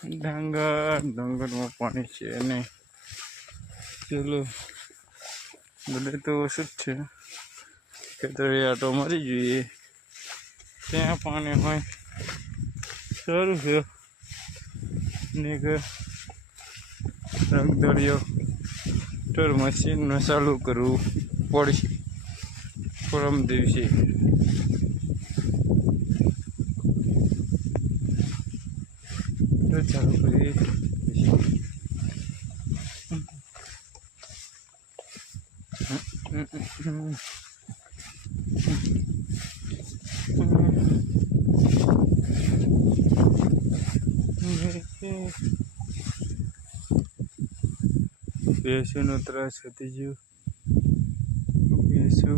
ડંગરમાં પાણી છે નહીં. ચલો બધે તો ઓછું જ છે. ખેતરે આટો મારી જોઈએ, ત્યાં પાણી હોય સારું છે. ને કે રંગદળિયો ટર મશીનને ચાલુ કરવું પડશે પરમ દિવસે. તો ચાલુ કરીએ. ભેંસોનો ત્રાસ વધી ગયો. ભેંસો